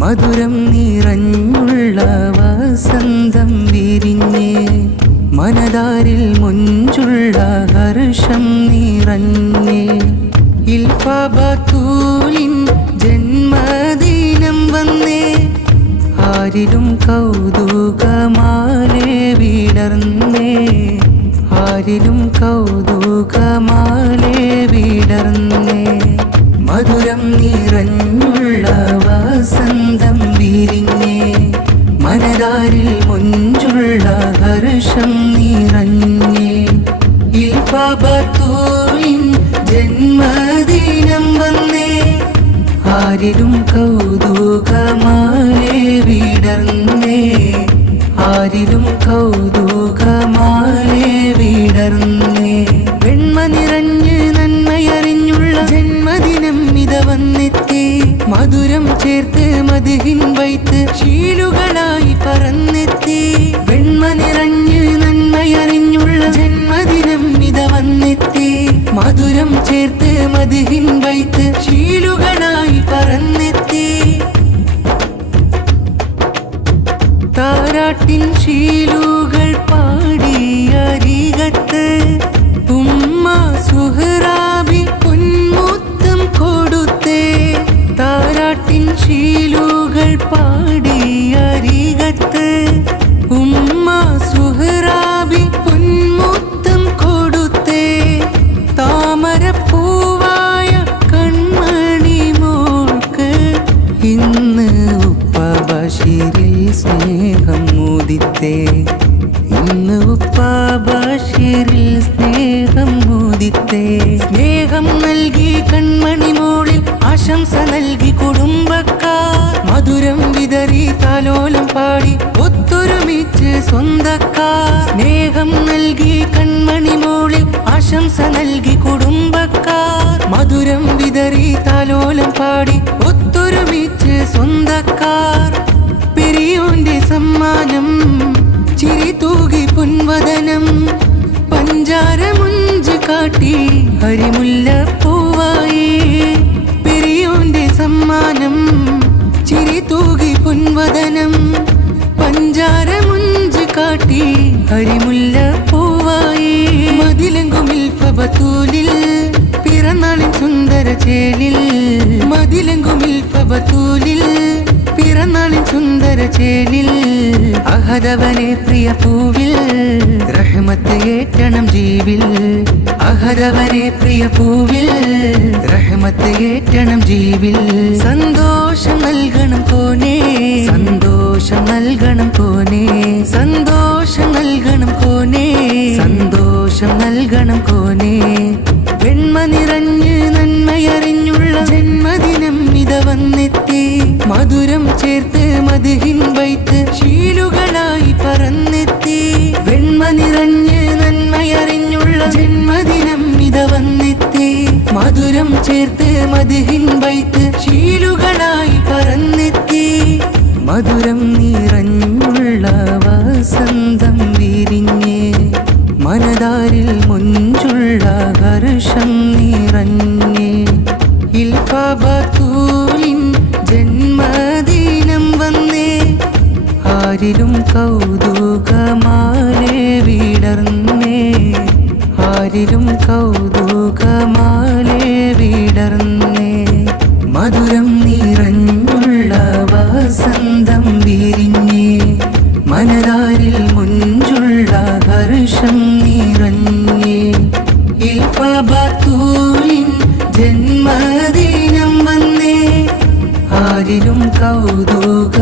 മധുരം നിറഞ്ഞുള്ള വസന്തം വിരിഞ്ഞേ മനതാരിൽ മുഞ്ചുള്ള ഹർഷം നിറഞ്ഞേ ഇൽഫ ബത്തൂലിൻ ജന്മദിനം വന്നേ ആരിലും കൗതുകമാലെ വിടർന്നേ ആരിലും കൗതുകമാലെ വിടർന്നേ മധുരം നിറഞ്ഞുള്ള വസന്തം വിരിഞ്ഞേ മനതാരിൽ മുഞ്ചുള്ള ഹർഷം നിറഞ്ഞേ ഇൽഫ ബത്തൂലിൻ ജന്മദിനം വന്നേ ആരിലും കൗതുകമാലെ വിടർന്നേ ആരിലും കൗതുകമാലെ വിടർന്നേ വെണ്മ നിറഞ്ഞ് നന്മയറിഞ്ഞുള്ള ജന്മദിനം ഇത വന്നെത്തി മധുരം ചേർത്ത് മദ്ഹിൻ വൈത്ത് ശീലുകളായി പറന്നെത്തി വെണ്മ നിറഞ്ഞ് നന്മയറിഞ്ഞുള്ള ജന്മദിനം ഇത വന്നെത്തി മധുരം ചേർത്ത് മദ്ഹിൻ വൈത്ത് ശീലുകളായി പറന്നെത്തി താരാട്ടിൻ ശീലുകൾ പാടിയരികത്ത് ഉമ്മ സുഹ്റാബി പൊന്മുത്തം കൊടുത്തേ താരാട്ടിൻ ശീലുകൾ പാടിയരികത്ത് ഉമ്മ സുഹ്റാബി പൊന്മുത്തം കൊടുത്തേ താമരപ്പൂവായ കൺമണി മോൾക്ക് ഇന്ന് ഉപ്പ ബഷീറിൽ സ്നേഹം മുദിത്തേ ഇന്ന് ഉപ്പ ബഷീറിൽ സ്നേഹം മുദിത്തേ സ്നേഹം നൽകി കൺമണി മോളിൽ ആശംസ നൽകി കുടുംബക്കാർ മധുരം വിതറി താലോലം പാടി ഒത്തൊരുമിച്ച് സ്വന്തക്കാർ സ്നേഹം നൽകി കൺമണി മോളിൽ ആശംസ നൽകി കുടുംബക്കാർ മധുരം വിതറി താലോലം പാടി ഒത്തൊരുമിച്ച് സ്വന്തക്കാർ പെരിയോന്റെ സമ്മാനം ചിരി തൂകി പൊൻവദനം പഞ്ചാര മുഞ്ച് കാട്ടി ഹരിമുല്ല പൂവായി പെരിയോന്റെ സമ്മാനം ചിരി തൂകി പൊൻവദനം പഞ്ചാര മുഞ്ച് കാട്ടി ഹരിമുല്ല പൂവായി മതിലെങ്കുമിൽ ഫബത്തൂലിൽ പിറന്നാളിൻ സുന്ദര ചേലിൽ മതിലെങ്കുമിൽ ഫബത്തൂലിൽ പിറന്നാളിൻ സുന്ദര ചേലിൽ അഹദവനെ പ്രിയ പൂവിൽ റഹ്മത്ത് ഏറ്റണം ജീവിൽ അഹദവനെ പ്രിയ പൂവിൽ റഹ്മത്ത് ഏറ്റണം ജീവിൽ സന്തോഷം നൽകണം കോനേ സന്തോഷം നൽകണം കോനേ സന്തോഷം നൽകണം കോനേ സന്തോഷം നൽകണം കോനേ വെണ്മ നിറഞ്ഞ് നന്മയറിഞ്ഞുള്ള ജന്മദിനം ഇത വന്നെത്തി മധുരം ചേർത്ത് മദ്ഹിൻ വൈത്ത് ശീലുകളായി പറന്നെത്തി വെണ്മ നിറഞ്ഞ് നന്മയറിഞ്ഞുള്ള ജന്മദിനം ഇത വന്നെത്തി മധുരം ചേർത്ത് മദ്ഹിൻ വൈത്ത് ശീലുകളായി പറന്നെത്തി മധുരം നിറഞ്ഞുള്ള വസന്തം വിരിഞ്ഞേ മനതാരിൽ മുഞ്ചുള്ള ഹർഷം നിറഞ്ഞേ ഇൽഫ ബത്തൂലിൻ ജന്മദിനം വന്നേ ആരിലും കൗതുകമാലെ വിടർന്നേ ആരിലും കൗതുകമാലെ വിടർന്നേ മധുരം നിറഞ്ഞുള്ള വസന്തം വിരിഞ്ഞേ മനതാരിൽ മുഞ്ചുള്ള ഹർഷം നിറഞ്ഞേ ഇൽഫ ബത്തൂലിൻ ജന്മദിനം വന്നേ ആരിലും കൗതുക